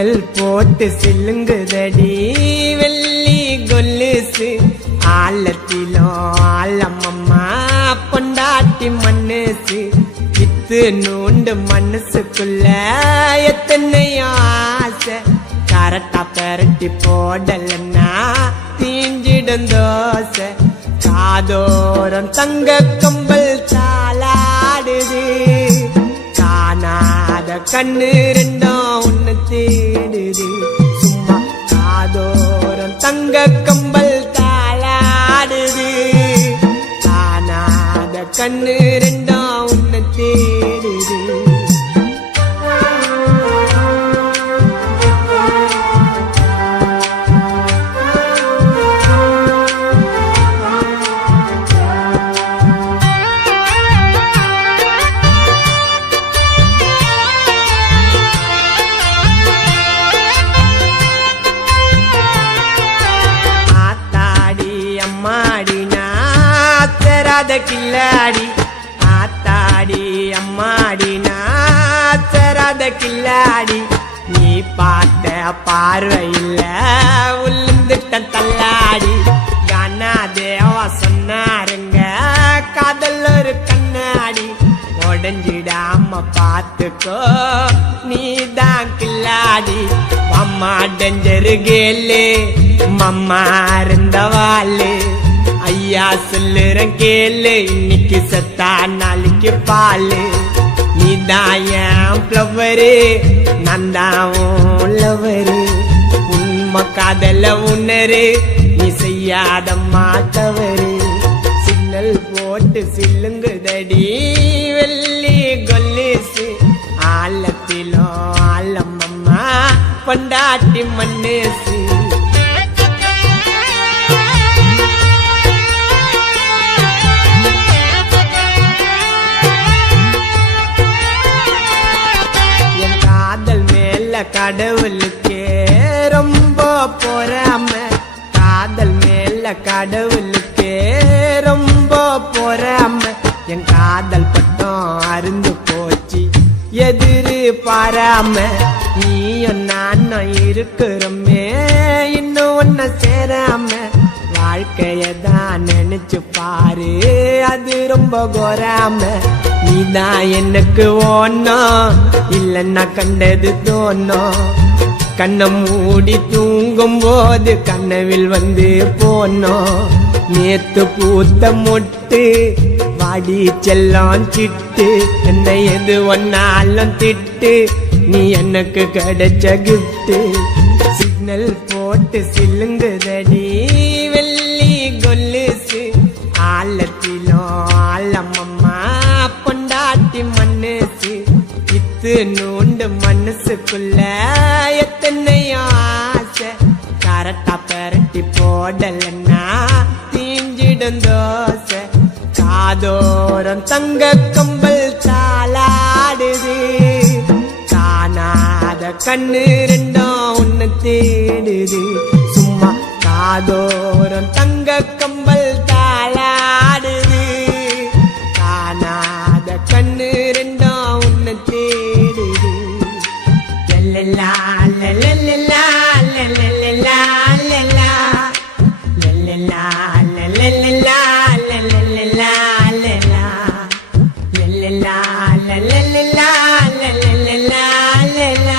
signal போட்டு சில்லுங்குதடி வெள்ளி கொலுசு ஆழத்திலும் ஆழமம்மா பொண்டாட்டி மனசு வித்து நூண்டு மனசுக்குள்ள எத்தனையோ ஆசை கரெக்டா பெரட்டி போடலன்னா தீஞ்சிடும் தோசை காதோரம் தங்க கம்பல் தாளாடுது காணாத கண்ணு ரெண்டும் உன்னை தேடுது சும்மா காதோரம் தங்க கம்பல் தாளாடுது காணாத கண்ணு ரெண்டும் உன்னை தேடுது கில்லாடி ஆத்தாடி அம்மாடி நாச்சராத கில்லாடி நீ பார்த்த பார்வையில் உளுந்துட்ட தள்ளாடி கானா தேவா சொன்னாருங்க காதல் ஒரு கண்ணாடி உடஞ்சிடாம பார்த்துக்கோ நீதான் கில்லாடி அம்மா டெஞ்சரு கேளு மம்மா இருந்தவாளு ஐயா சொல்லுறேன் கேளு இன்னைக்கு சத்தா நாளைக்கு பாலு நீதான் என் ஃப்ளவரு நான் தான் லவரு உண்மை காதல உணரு நீ செய்யாத மாத்தவரு சிக்னல் போட்டு சில்லுங்குதடி வெள்ளி கொலுசு ஆழத்திலோ ஆழமம்மா பொண்டாட்டி மனசு கடவுளுக்கே ரொம்ப பொறாம காதல் மேல கடவுளுக்கே ரொம்ப பொறாம என் காதல் பட்டம் அருந்து போச்சு எதிரு பாராம நீயும் நானும் இருக்கிறோமே இன்னும் ஒன்ன சேராம வாழ்க்கையதான் நினைச்சு பாரு அது ரொம்ப கோராம நீதான் எனக்கு ஓணும் இல்லன்னா கண்டது தோணும் கண்ணை மூடி தூங்கும் போது கனவில் வந்து போனோம் நேத்து பூத்த மொட்டு வாடி செல்லம் சிட்டு என்னை எது ஒன்னாலும் திட்டு நீ எனக்கு கிடைச்ச கிஃப்ட் சிக்னல் போட்டு சில்லுங்குதடி வெள்ளி கொலுசு ஆழத்திலோ ஆழமம்மா பொண்டாட்டி மனசு வித்து நூண்டு மனசுக்குள்ள எத்தனையோ ஆசை கரெக்டா பெரட்டி போடலன்னா தீஞ்சிடும் தோசை காதோரம் தங்க கம்பல் தாளாடுது காணாத கண்ணு ரெண்டும் உன்னை தேடுது சும்மா காதோரம் தங்க கம்பல் தாளாடுது காணாத கண்ணு ரெண்டும் உன்னை தேடுது லல்லா லல்லா லல்லா லல்லா லல்லா லல்லா லல்லா லல்லா லல்லா லல்லா லல்லா